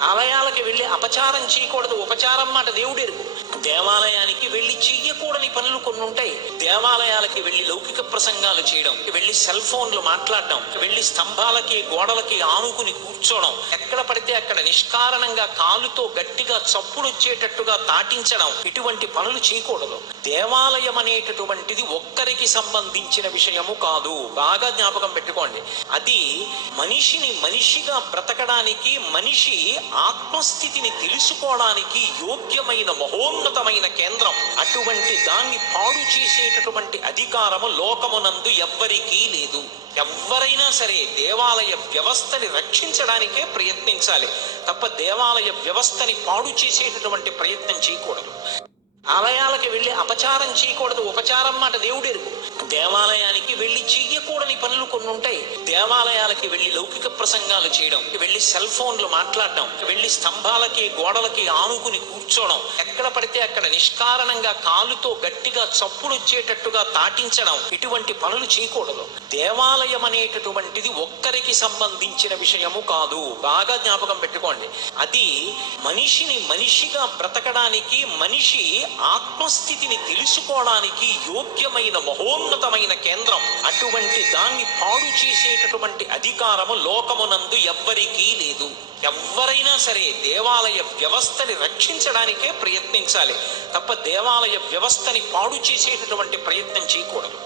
ఆలయాలకి వెళ్ళి అపచారం చేయకూడదు. ఉపచారం మాట దేవుడెరుగు. దేవాలయానికి వెళ్ళి చెయ్యకూడని పనులు కొన్ని ఉంటాయి. దేవాలయాలకి వెళ్ళి లౌకిక ప్రసంగాలు చేయడం, వెళ్ళి సెల్ ఫోన్లు మాట్లాడడం, వెళ్ళి స్తంభాలకి గోడలకి ఆనుకుని కూర్చోవడం, ఎక్కడ పడితే అక్కడ నిష్కారణంగా కాలుతో గట్టిగా చప్పుడు వచ్చేటట్టుగా తాటించడం, ఇటువంటి పనులు చేయకూడదు. దేవాలయం అనేటటువంటిది ఒక్కరికి సంబంధించిన విషయము కాదు. బాగా జ్ఞాపకం పెట్టుకోండి. అది మనిషిని మనిషిగా బ్రతకడానికి, మనిషి ఆత్మస్థితిని తెలుసుకోవడానికి యోగ్యమైన మహోన్నతమైన కేంద్రం. అటువంటి దాన్ని పాడు చేసేటటువంటి అధికారము లోకమునందు ఎవ్వరికీ లేదు. ఎవరైనా సరే దేవాలయ వ్యవస్థని రక్షించడానికే ప్రయత్నించాలి తప్ప దేవాలయ వ్యవస్థని పాడు చేసేటటువంటి ప్రయత్నం చేయకూడదు. ఆలయాలకి వెళ్ళి అపచారం చేయకూడదు. ఉపచారం మాట దేవుడెరుగు. దేవాలయానికి వెళ్ళి చెయ్యకూడని పనులు కొన్ని ఉంటాయి. దేవాలయాలకి వెళ్ళి లౌకిక ప్రసంగాలు చేయడం, వెళ్ళి సెల్ ఫోన్లు మాట్లాడడం, వెళ్ళి స్తంభాలకి గోడలకి ఆనుకుని కూర్చోవడం, ఎక్కడ పడితే అక్కడ నిష్కారణంగా కాలుతో గట్టిగా చప్పుడు వచ్చేటట్టుగా తాటించడం, ఇటువంటి పనులు చేయకూడదు. దేవాలయం అనేటటువంటిది ఒక్కరికి సంబంధించిన విషయము కాదు. బాగా జ్ఞాపకం పెట్టుకోండి. అది మనిషిని మనిషిగా బ్రతకడానికి, మనిషి ఆత్మస్థితిని తెలుసుకోవడానికి యోగ్యమైన మహోన్నతమైన కేంద్రం. అటువంటి దాన్ని పాడు చేసేటటువంటి అధికారము లోకమునందు ఎవ్వరికీ లేదు. ఎవరైనా సరే దేవాలయ వ్యవస్థని రక్షించడానికే ప్రయత్నించాలి తప్ప దేవాలయ వ్యవస్థని పాడు చేసేటటువంటి ప్రయత్నం చేయకూడదు.